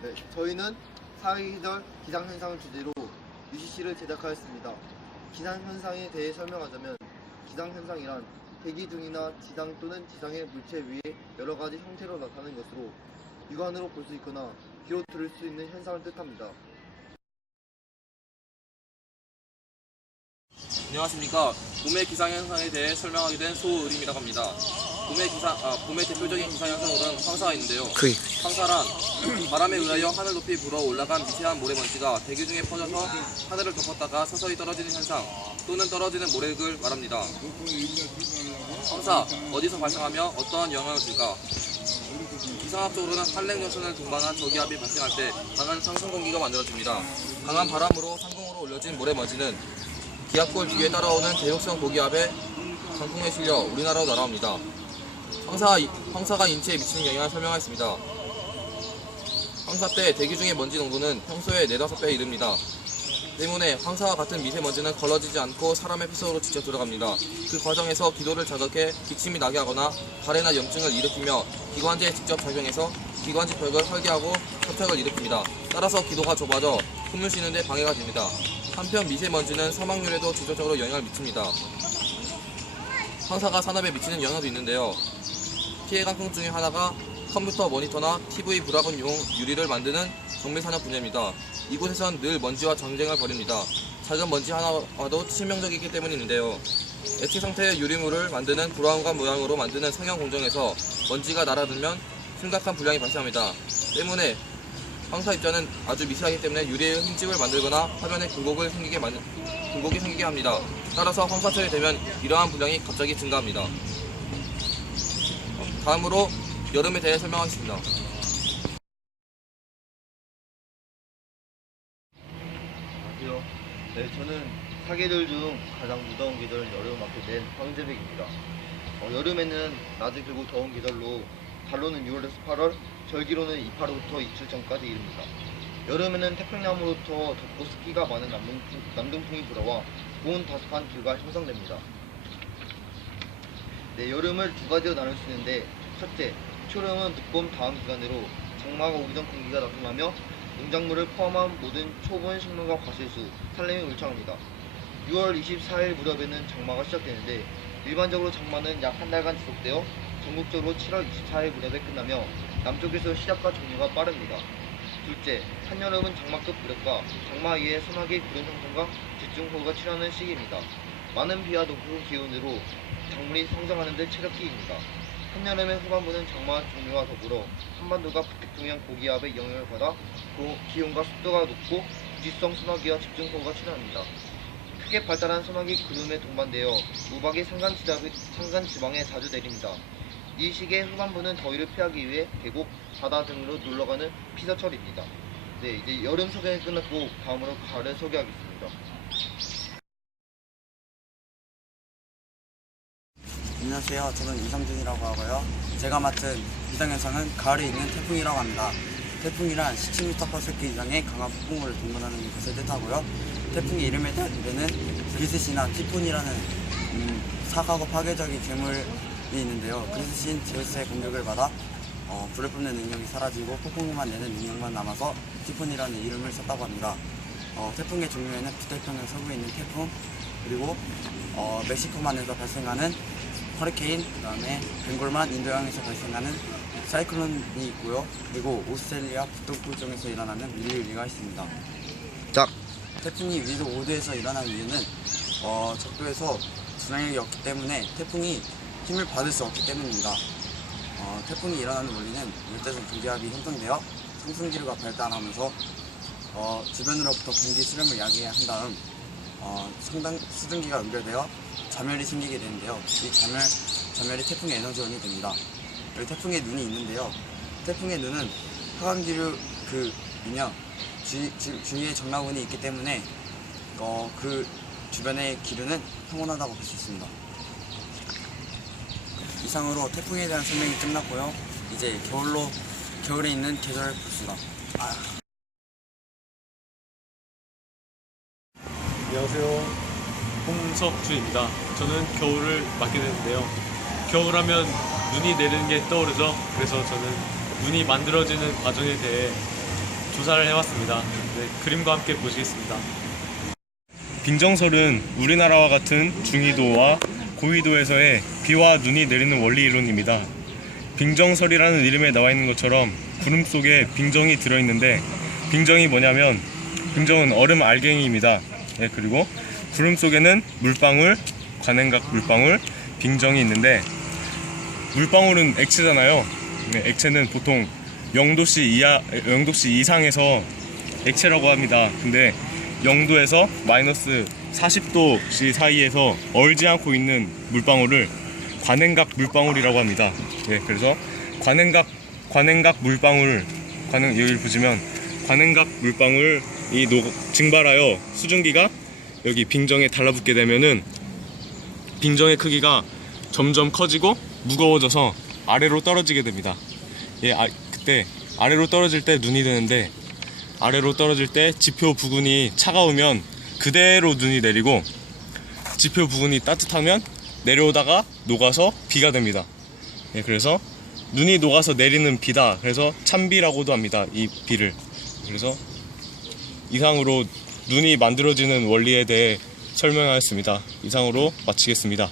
네, 저희는 사계절 기상현상을 주제로 UCC를 제작하였습니다. 기상현상에 대해 설명하자면 기상현상이란 대기 중이나 지상 또는 지상의 물체 위에 여러 가지 형태로 나타나는 것으로 육안으로 볼 수 있거나 귀로 들을 수 있는 현상을 뜻합니다. 안녕하십니까. 봄의 기상현상에 대해 설명하게 된 소의림이라고 합니다. 봄의 대표적인 기상현상으로는 황사가 있는데요. 황사란 바람에 의하여 하늘 높이 불어 올라간 미세한 모래먼지가 대기 중에 퍼져서 하늘을 덮었다가 서서히 떨어지는 현상 또는 떨어지는 모래를 말합니다. 황사, 어디서 발생하며 어떠한 영향을 줄까? 기상학적으로는 한랭연선을 동반한 저기압이 발생할 때 강한 상승 공기가 만들어집니다. 강한 바람으로 상공으로 올려진 모래먼지는 기압골 뒤에 따라오는 대륙성 고기압의 강풍에 실려 우리나라로 날아옵니다. 황사가 인체에 미치는 영향을 설명하였습니다. 황사 때 대기 중의 먼지 농도는 평소의 4-5배에 이릅니다. 때문에 황사와 같은 미세먼지는 걸러지지 않고 사람의 피 속으로 직접 들어갑니다. 그 과정에서 기도를 자극해 기침이 나게 하거나 가래나 염증을 일으키며 기관지에 직접 작용해서 기관지 벽을 설계하고 협착을 일으킵니다. 따라서 기도가 좁아져 숨을 쉬는 데 방해가 됩니다. 한편 미세먼지는 사망률에도 직접적으로 영향을 미칩니다. 황사가 산업에 미치는 영향도 있는데요. 피해 강풍 중에 하나가 컴퓨터 모니터나 TV 브라운용 유리를 만드는 정밀산업 분야입니다. 이곳에선 늘 먼지와 전쟁을 벌입니다. 작은 먼지 하나와도 치명적이기 때문인데요. 액체 상태의 유리물을 만드는 브라운관 모양으로 만드는 성형 공정에서 먼지가 날아들면 심각한 불량이 발생합니다. 때문에 황사 입자는 아주 미세하기 때문에 유리의 흠집을 만들거나 화면에 굴곡이 생기게 합니다. 따라서 황사철이 되면 이러한 불량이 갑자기 증가합니다. 다음으로 여름에 대해 설명하겠습니다. 안녕하세요. 네, 저는 사계절 중 가장 무더운 계절 여름을 맡게 된 황재백입니다. 여름에는 낮이 길고 더운 계절로 달로는 6월에서 8월, 절기로는 이파로부터 이틀 전까지 이릅니다. 여름에는 태평양으로부터 덥고 습기가 많은 남동풍이 불어와 고온 다습한 길과 형성됩니다. 네, 여름을 두 가지로 나눌 수 있는데, 첫째, 초름은 늦봄 다음 기간으로 장마가 오기 전 공기가 나타나며 농작물을 포함한 모든 초본 식물과 과실수, 산림이 울창합니다. 6월 24일 무렵에는 장마가 시작되는데 일반적으로 장마는 약 한 달간 지속되어 전국적으로 7월 24일 무렵에 끝나며 남쪽에서 시작과 종료가 빠릅니다. 둘째, 한여름은 장마급 무렵과 장마 이후에 소나기 구름 형성과 집중호우가 치러하는 시기입니다. 많은 비와 높은 기온으로 작물이 성장하는 데 체력기입니다. 한여름의 후반부는 장마 종료와 더불어 한반도가 북태평양 고기압의 영향을 받아 기온과 습도가 높고 부지성 소나기와 집중호우가 치러합니다. 크게 발달한 소나기 구름에 동반되어 우박이 산간지방에 자주 내립니다. 이 시기의 후반부는 더위를 피하기 위해 계곡, 바다 등으로 놀러가는 피서철입니다. 네, 이제 여름 소개가 끝났고 다음으로 가을을 소개하겠습니다. 안녕하세요. 저는 이상준이라고 하고요. 제가 맡은 기상현상은 가을에 있는 태풍이라고 합니다. 태풍이란 17m/s 이상의 강한 폭풍우를 동반하는 것을 뜻하고요. 태풍의 이름에 대한 유래는 그리스시나 티폰이라는 사과고 파괴적인 괴물이 있는데요. 그리스신 제우스의 공격을 받아 불을 뿜는 능력이 사라지고 폭풍우만 내는 능력만 남아서 티폰이라는 이름을 썼다고 합니다. 태풍의 종류에는 북태평양 서부에 있는 태풍, 그리고 멕시코만에서 발생하는 허리케인, 그 다음에 벵골만 인도양에서 발생하는 사이클론이 있고요. 그리고 오스트레일리아 북동부 쪽에서 일어나는 밀리우리가 있습니다. 태풍이 위도 5도에서 일어난 이유는 적도에서 중력이 없기 때문에 태풍이 힘을 받을 수 없기 때문입니다. 태풍이 일어나는 원리는 열대성 고기압이 형성되어 상승기류가 발달하면서 주변으로부터 공기 수렴을 야기한 다음 수증기가 연결되어 자멸이 생기게 되는데요. 이 자멸이 태풍의 에너지원이 됩니다. 여기 태풍의 눈이 있는데요. 태풍의 눈은 하강기류 주위에 정라운이 있기 때문에 그 주변의 기류는 평온하다고 볼 수 있습니다. 이상으로 태풍에 대한 설명이 끝났고요. 이제 겨울에 있는 계절을 봅시다. 안녕하세요. 홍석주입니다. 저는 겨울을 맡게 되는데요. 겨울하면 눈이 내리는 게 떠오르죠. 그래서 저는 눈이 만들어지는 과정에 대해 조사를 해왔습니다. 네, 그림과 함께 보시겠습니다. 빙정설은 우리나라와 같은 중위도와 고위도에서의 비와 눈이 내리는 원리 이론입니다. 빙정설이라는 이름에 나와 있는 것처럼 구름 속에 빙정이 들어있는데, 빙정이 뭐냐면 빙정은 얼음 알갱이입니다. 예, 그리고 구름 속에는 물방울, 관행각 물방울, 빙정이 있는데, 물방울은 액체잖아요. 네, 액체는 보통 0도씨 이상에서 액체라고 합니다. 근데 0도에서 마이너스 40도씨 사이에서 얼지 않고 있는 물방울을 관행각 물방울이라고 합니다. 예, 그래서 관행각 물방울, 여기를 보시면 관행각 물방울이 증발하여 수증기가 여기 빙정에 달라붙게 되면은 빙정의 크기가 점점 커지고 무거워져서 아래로 떨어지게 됩니다. 예, 그때 아래로 떨어질 때 눈이 되는데, 아래로 떨어질 때 지표 부근이 차가우면 그대로 눈이 내리고, 지표 부근이 따뜻하면 내려오다가 녹아서 비가 됩니다. 예, 그래서 눈이 녹아서 내리는 비다. 그래서 찬비라고도 합니다, 이 비를. 그래서 이상으로 눈이 만들어지는 원리에 대해 설명하였습니다. 이상으로 마치겠습니다.